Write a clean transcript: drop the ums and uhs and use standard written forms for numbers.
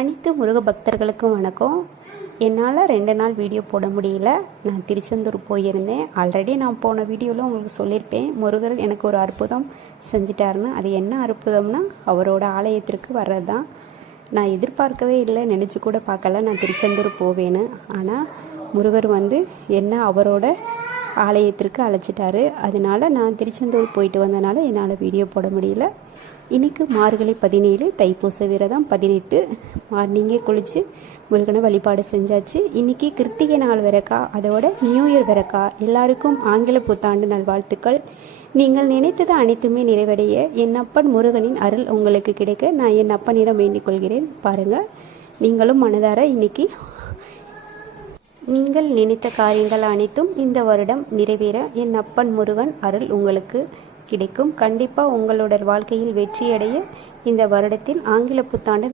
அனைத்து முருக பக்தர்களுக்கும் வணக்கம். என்னால் 2 நாள் வீடியோ போட முடியல. நான் திருச்செந்தூர் போயிருந்தேன். ஆல்ரெடி நான் போன வீடியோவில் உங்களுக்கு சொல்லியிருப்பேன், முருகர் எனக்கு ஒரு அற்புதம் செஞ்சிட்டாருன்னு. அது என்ன அற்புதம்னா, அவரோட ஆலயத்திற்கு வர்றது தான். நான் எதிர்பார்க்கவே இல்லை, நினச்சி கூட பார்க்கல நான் திருச்செந்தூர் போவேன்னு. ஆனால் முருகர் என்ன அவரோட ஆலயத்திற்கு அழைச்சிட்டாரு. அதனால் நான் திருச்செந்தூர் போயிட்டு வந்தனால என்னால் வீடியோ போட முடியல. இன்றைக்கி மார்கழி 17, தைப்பூச விரதம் 18. மார்னிங்கே குளித்து முருகனை வழிபாடு செஞ்சாச்சு. இன்றைக்கி கிருத்திகை நாள் வரக்கா, அதோட நியூ இயர் வரக்கா. எல்லாருக்கும் ஆங்கில புத்தாண்டு நல்வாழ்த்துக்கள். நீங்கள் நினைத்தது அனைத்துமே நிறைவடைய என் அப்பன் முருகனின் அருள் உங்களுக்கு கிடைக்க நான் என் அப்பனிடம் வேண்டிக் கொள்கிறேன். பாருங்கள், நீங்களும் மனதார இன்னைக்கு நீங்கள் நினைத்த காரியங்கள் அனைத்தும் இந்த வருடம் நிறைவேற என் அப்பன் முருகன் அருள் உங்களுக்கு கிடைக்கும். கண்டிப்பாக உங்களோட வாழ்க்கையில் வெற்றியடைய இந்த வருடத்தில் ஆங்கில புத்தாண்டு